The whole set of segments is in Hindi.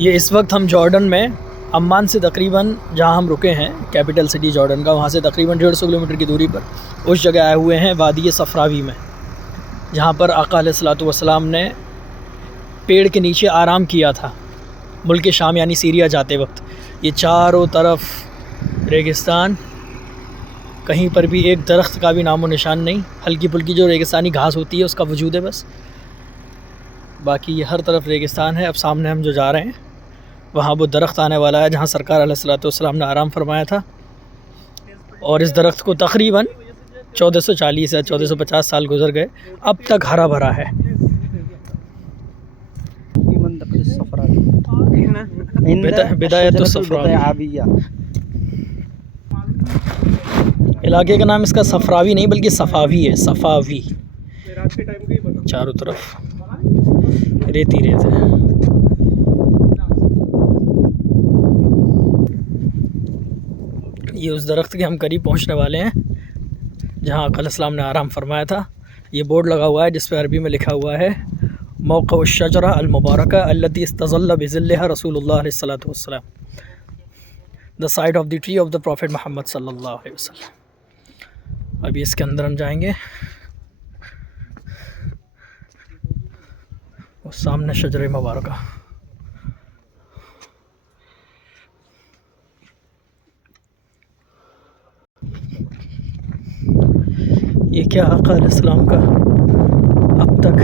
ये इस वक्त हम जॉर्डन में अम्मान से तकरीबन, जहाँ हम रुके हैं कैपिटल सिटी जॉर्डन का, वहाँ से तकरीबन 150 किलोमीटर की दूरी पर उस जगह आए हुए हैं वादी सफ़रावी में, जहाँ पर आका अलैहिस्सलातु वस्सलाम ने पेड़ के नीचे आराम किया था मुल्क शाम यानी सीरिया जाते वक्त। ये चारों तरफ रेगिस्तान, कहीं पर भी एक दरख्त का भी नामो निशान नहीं, हल्की फुल्की जो रेगिस्तानी घास होती है उसका वजूद है बस, बाकी ये हर तरफ रेगिस्तान है। अब सामने हम जो जा रहे हैं वहाँ वो दरख्त आने वाला है जहाँ सरकार अलैहिस्सलातु वस्सलाम ने आराम फरमाया था, और इस दरख्त को तकरीबन 1440 या 1450 साल गुजर गए, अब तक हरा भरा है। इलाके का नाम इसका सफ़रावी नहीं बल्कि सफ़ावी है, सफ़ावी। चारों तरफ रेत ही रेत है। ये उस दरख्त के हम करीब पहुंचने वाले हैं जहाँ आका अलैहिस्सलाम ने आराम फरमाया था। ये बोर्ड लगा हुआ है जिस पर अरबी में लिखा हुआ है मौक़अ अश-शजरा अल-मुबारका अल्लती इस्तज़ल्ला बिज़िल्लिहा रसूलुल्लाह अलैहिस्सलातु वस्सलाम, the side of the tree of the prophet Mohammed सल्लल्लाहु अलैहि वसल्लम। अभी इसके अंदर हम जाएंगे, और सामने शजर मुबारका। ये क्या आका अलैहिस्सलाम का अब तक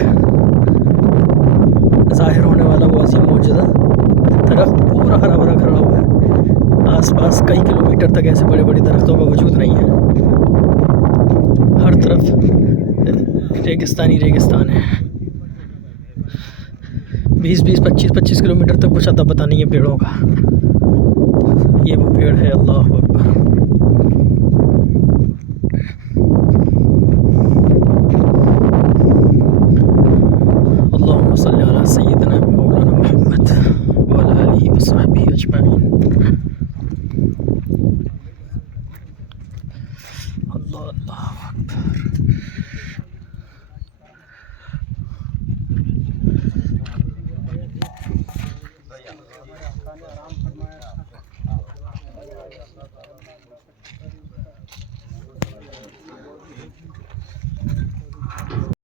ज़ाहिर होने वाला वो अजीम मौजज़ा। दरख्त पूरा हरा भरा खड़ा हुआ है, आसपास कई किलोमीटर तक ऐसे बड़े बड़े दरख्तों का वजूद नहीं है, हर तरफ रेगिस्तानी रेगिस्तान है। 20-20, 25-25 किलोमीटर तक कुछ अता पता नहीं है पेड़ों का। ये वो पेड़ है, अल्लाहु अकबर। अल्लाहुम्मा सल्ली अला सय्यिदिना मौलाना मुहम्मद व अला आलिहि व सहबिहि अजमईन। अल्लाहु अकबर।